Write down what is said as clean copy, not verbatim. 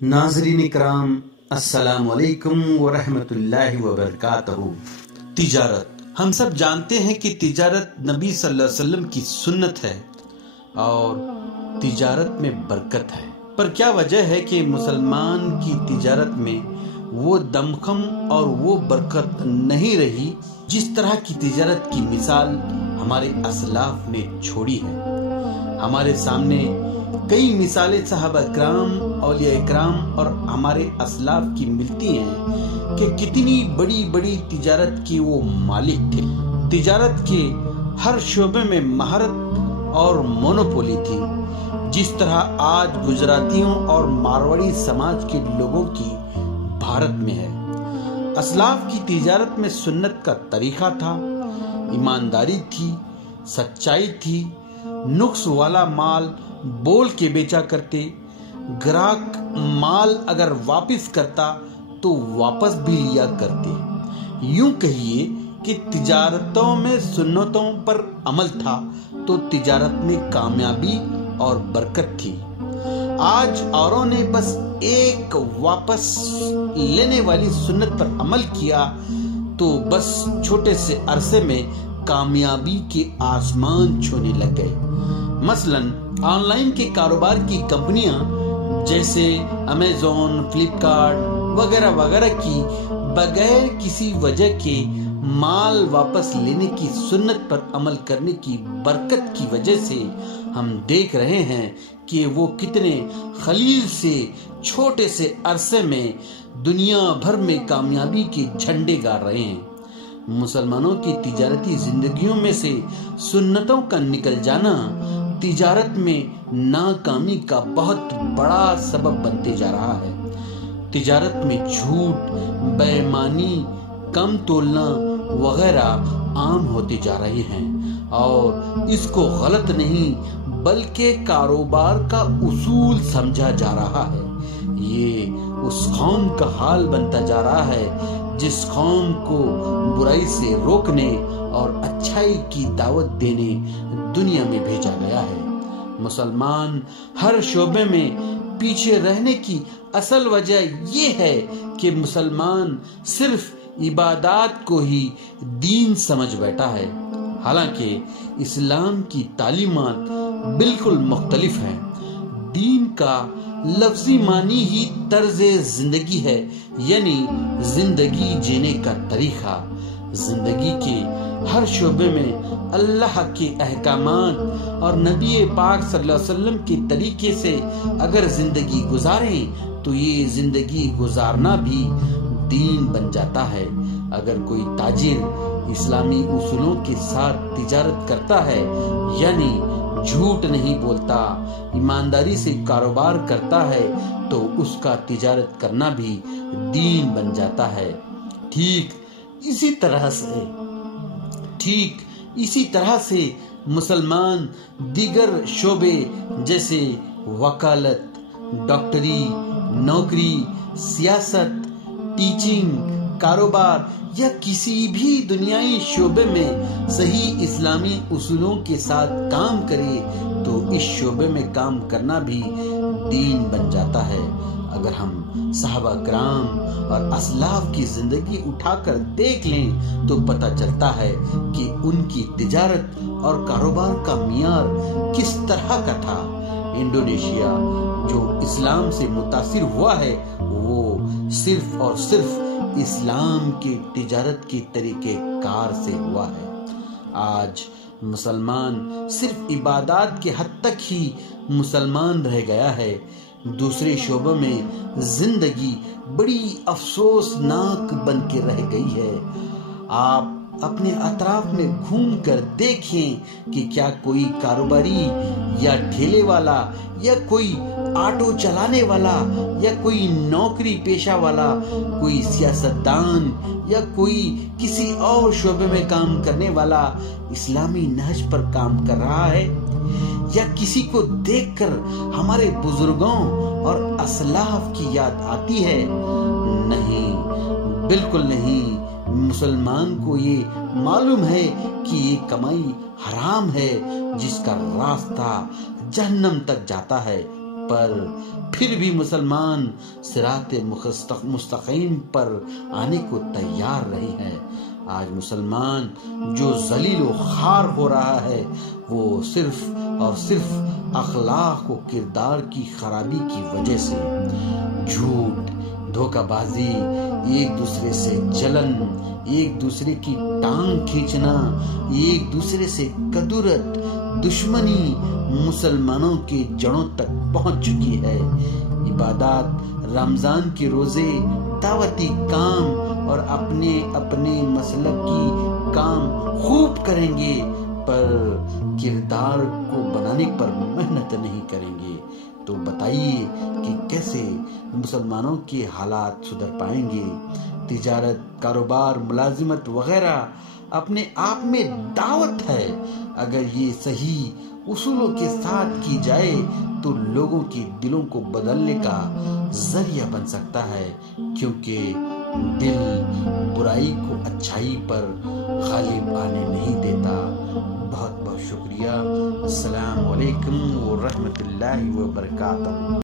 नाज़रीन इकराम, अस्सलाम वालेकुम वरहमतुल्लाहि वबरकातुहू। तिजारत, हम सब जानते हैं कि तिजारत नबी सल्लल्लाहु अलैहि वसल्लम की सुन्नत है और तिजारत में बरकत है। पर क्या वजह है कि मुसलमान की तिजारत में वो दमखम और वो बरकत नहीं रही जिस तरह की तिजारत की मिसाल हमारे असलाफ ने छोड़ी है। हमारे सामने कई मिसालें सहाबा इकराम, औलिया इकराम और हमारे असलाफ की मिलती हैं कि कितनी बड़ी बड़ी तिजारत के वो मालिक थे। तिजारत के हर शोबे में महारत और मोनोपोली थी। जिस तरह आज गुजरातियों और मारवाड़ी समाज के लोगों की भारत में है। असलाफ की तिजारत में सुन्नत का तरीका था, ईमानदारी थी, सच्चाई थी, नुक्स वाला माल बोल के बेचा करते, ग्राहक माल अगर वापस करता तो वापस भी लिया करते। यूं कहिए कि तिजारतों में सुन्नतों पर अमल था तो तिजारत में कामयाबी और बरकत थी। आज औरों ने बस एक वापस लेने वाली सुन्नत पर अमल किया तो बस छोटे से अरसे में कामयाबी के आसमान छूने लग गए। मसलन ऑनलाइन के कारोबार की कंपनियां जैसे अमेज़न, फ्लिपकार्ट वगैरह वगैरह की बगैर किसी वजह के माल वापस लेने की सुन्नत पर अमल करने की बरकत की वजह से हम देख रहे हैं कि वो कितने खलील से छोटे से अरसे में दुनिया भर में कामयाबी के झंडे गाड़ रहे हैं। मुसलमानों की तिजारती जिंदगियों में से सुन्नतों का निकल जाना तिजारत में नाकामी का बहुत बड़ा सबब बनते जा रहा है। तिजारत में झूठ, बेईमानी, कम तोलना वगैरह आम होते जा रहे हैं और इसको गलत नहीं बल्कि कारोबार का उसूल समझा जा रहा है। ये उस कौम का हाल बनता जा रहा है जिस कौम को बुराई से रोकने और अच्छाई की दावत देने दुनिया में भेजा गया है। मुसलमान हर शोबे में पीछे रहने की असल वजह ये है कि मुसलमान सिर्फ इबादत को ही दीन समझ बैठा है। हालांकि इस्लाम की तालीमात बिल्कुल मुख्तलिफ हैं। दीन का लफ्जी मानी ही तर्ज़े जिंदगी है, यानी जिंदगी जीने का तरीका। जिंदगी के हर शोबे में अल्लाह के अहकामात और नबी पाक सल्लल्लाहु अलैहि वसल्लम के तरीके से अगर जिंदगी गुजारें तो ये जिंदगी गुजारना भी दीन बन जाता है। अगर कोई ताजिर इस्लामी उसूलों के साथ तिजारत करता है, यानी झूठ नहीं बोलता, ईमानदारी से कारोबार करता है, तो उसका तिजारत करना भी दीन बन जाता है। ठीक इसी तरह से मुसलमान दीगर शोबे जैसे वकालत, डॉक्टरी, नौकरी, सियासत, टीचिंग, कारोबार या किसी भी दुनियाई शोबे में सही इस्लामी उसूलों के साथ काम करे तो इस शोबे में काम करना भी दीन बन जाता है। अगर हम सहाबा किराम और असलाफ की जिंदगी उठाकर देख लें तो पता चलता है कि उनकी तिजारत और कारोबार का मियार किस तरह का था। इंडोनेशिया जो इस्लाम से मुतासिर हुआ है वो सिर्फ और सिर्फ इस्लाम के तिजारत के तरीके कार से हुआ है। आज मुसलमान सिर्फ इबादत के हद तक ही मुसलमान रह गया है। दूसरे शोबों में जिंदगी बड़ी अफसोसनाक बन के रह गई है। आप अपने अतराफ में घूम कर देखें कि क्या कोई कारोबारी या ठेले वाला या कोई ऑटो चलाने वाला या कोई नौकरी पेशा वाला, कोई सियासतदान या कोई किसी और शोबे में काम करने वाला इस्लामी नहज पर काम कर रहा है? या किसी को देखकर हमारे बुजुर्गों और असलाफ की याद आती है? नहीं, बिल्कुल नहीं। मुसलमान को ये मालूम है कि ये कमाई हराम है जिसका रास्ता जहन्नम तक जाता है। پر پھر بھی مسلمان صراط مستقیم پر آنے کو تیار نہیں ہے۔ آج مسلمان جو ذلیل و خوار ہو رہا ہے وہ صرف اور صرف اخلاق و کردار کی خرابی کی وجہ سے۔ جھوٹ، دھوکہ بازی، ایک دوسرے سے جلن، ایک دوسرے کی ٹانگ کھینچنا، ایک دوسرے سے کدورت، دشمنی مسلمانوں کے جڑوں تک پہنچ چکی ہے۔ عبادات، رمضان کے روزے، دعوتی کام اور اپنے اپنے مسلک کی کام خوب کریں گے پر کردار کو بنانے پر محنت نہیں کریں گے تو بتائیے کہ کیسے مسلمانوں کے حالات سدھر پائیں گے؟ تجارت، کاروبار، ملازمت وغیرہ اپنے آپ میں دعوت ہے۔ اگر یہ صحیح اصولوں کے ساتھ کی جائے تو لوگوں کے دلوں کو بدلنے کا ذریعہ بن سکتا ہے، کیونکہ دل برائی کو اچھائی پر غالب آنے نہیں دیتا۔ بہت بہت شکریہ۔ السلام علیکم ورحمۃ اللہ وبرکاتہ۔